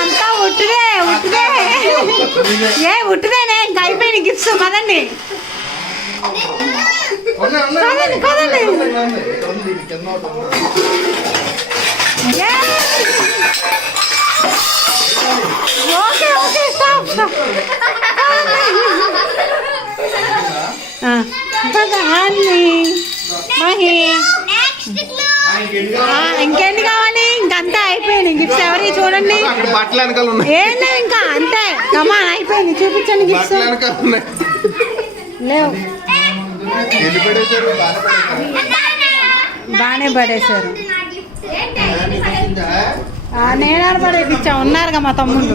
అంతా ఉట్టుదే ఉట్టుదే. ఉట్టుదేనే ఇంకా అయిపోయింది గిఫ్ట్స్. కదండి కదండి కదండి. Okay okay stop stop. ఇంకెన్ని కావాలి? ఇంకంతా అయిపోయింది గిఫ్ట్స్. ఎవరి చూడండి ఏం లేవు ఇంకా అంతే. కమా అయిపోయింది చూపించండి గిఫ్ట్స్. లేవు బాగానే పడేశారు. నేను పడేపించా. ఉన్నారుగా మా తమ్ముళ్ళు.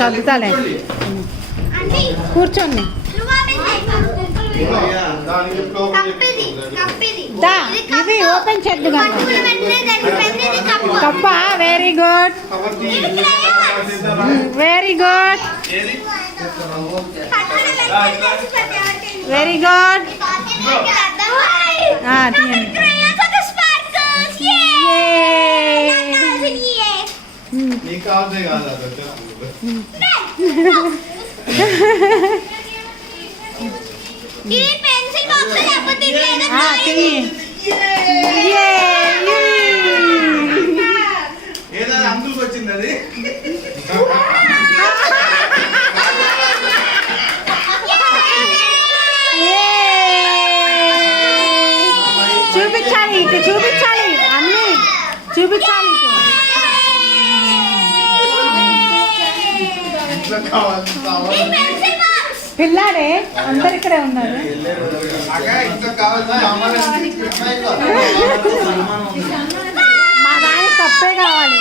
చదువుతాలే కూర్చోండి. ఇవి ఓపెన్ చేద్దు కప్ప. Very good very good very good. అందుకు వచ్చింది అది. చూపించాలి ఇటు చూపించాలి అన్ని చూపించాలి ఇటు. పిల్లాడే అందరు ఇక్కడే ఉన్నారు. మా దాని కప్పే కావాలి.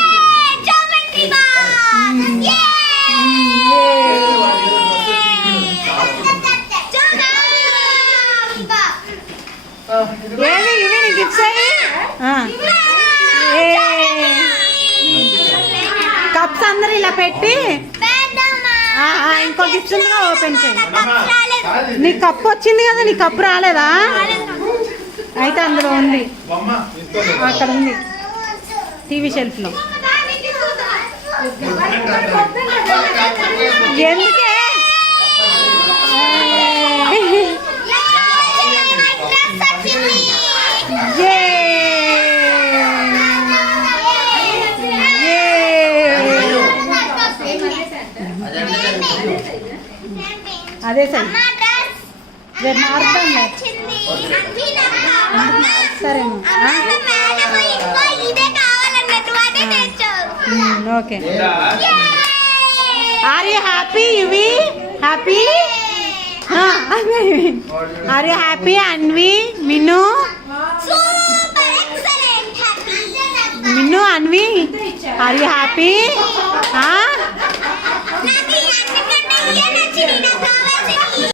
ఏవి ఇవి నీ గిఫ్ట్స్ అవి. కప్స్ అందరు ఇలా పెట్టి ఇంకో గిఫ్ట్స్ ఉందిగా ఓపెన్ చేయి. నీ కప్పు వచ్చింది కదా, నీ కప్పు రాలేదా? అయితే అందులో ఉంది, అక్కడ ఉంది టీవీ షెల్ఫ్ లో. ఎందుకే అదే సార్ రేపు మారుతాంలే. సరేమో okay. Are you happy? Yuvi happy? Are you happy? Anvi, Minnu, Minnu, Anvi, are you happy?